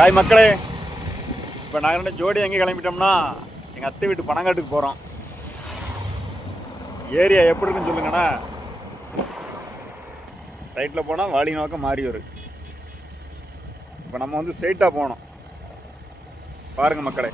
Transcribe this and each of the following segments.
Hi மக்களே. இப்போ நாங்கள் ரெண்டு ஜோடி எங்கே கிளம்பிட்டோம்னா எங்கள் அத்தை வீட்டு பனங்காட்டுக்கு போகிறோம் ஏரியா எப்படி இருக்குன்னு சொல்லுங்கண்ணா ரைட்டில் போனால் வாலி நோக்கம் மாறி இப்போ நம்ம வந்து ஸ்ட்ரெயிட்டாக போகணும். பாருங்கள் மக்களே.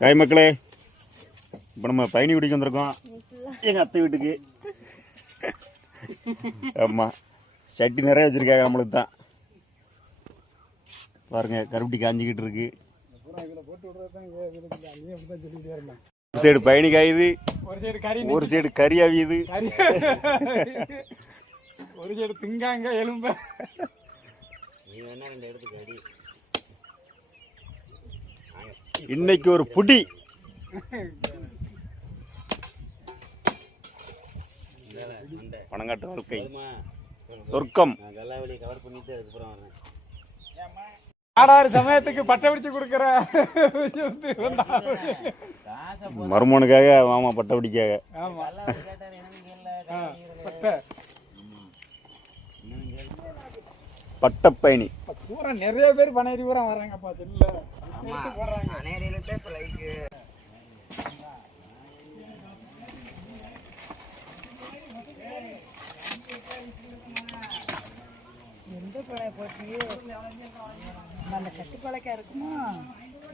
ஹாய் மக்களே. இப்போ நம்ம பயணி வீட்டுக்கு வந்திருக்கோம். எங்கள் அத்தை வீட்டுக்கு. ஆமாம் சட்டி நிறைய வச்சுருக்காங்க நம்மளுக்கு தான். பாருங்க கருப்பட்டி காஞ்சிக்கிட்டு இருக்கு. ஒரு சைடு பயணி காயுது. ஒரு சைடு கறி ஒரு சைடு கறி அவியுது. கறி. ஒரு சைடு திங்காங்க எலும்ப. இன்னைக்கு ஒரு புடி. பணங்காட்டு வாழ்க்கை. சொர்க்கம். ஆடாறு சமயத்துக்கு பட்டை பிடிச்சு கொடுக்குற. மருமனுக்காக மாமா பட்டை பட்டப்பயணி. பூரா நிறைய பேர் பனையரி பூரா வராங்கப்பா இல்ல போடுறாங்க எந்த பழைய போச்சு? நல்ல கட்டு பழக்கம் இருக்குமா?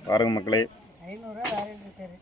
பாருங்க மக்களே. ஐநூறுரூவா வேலையில் இருக்காரு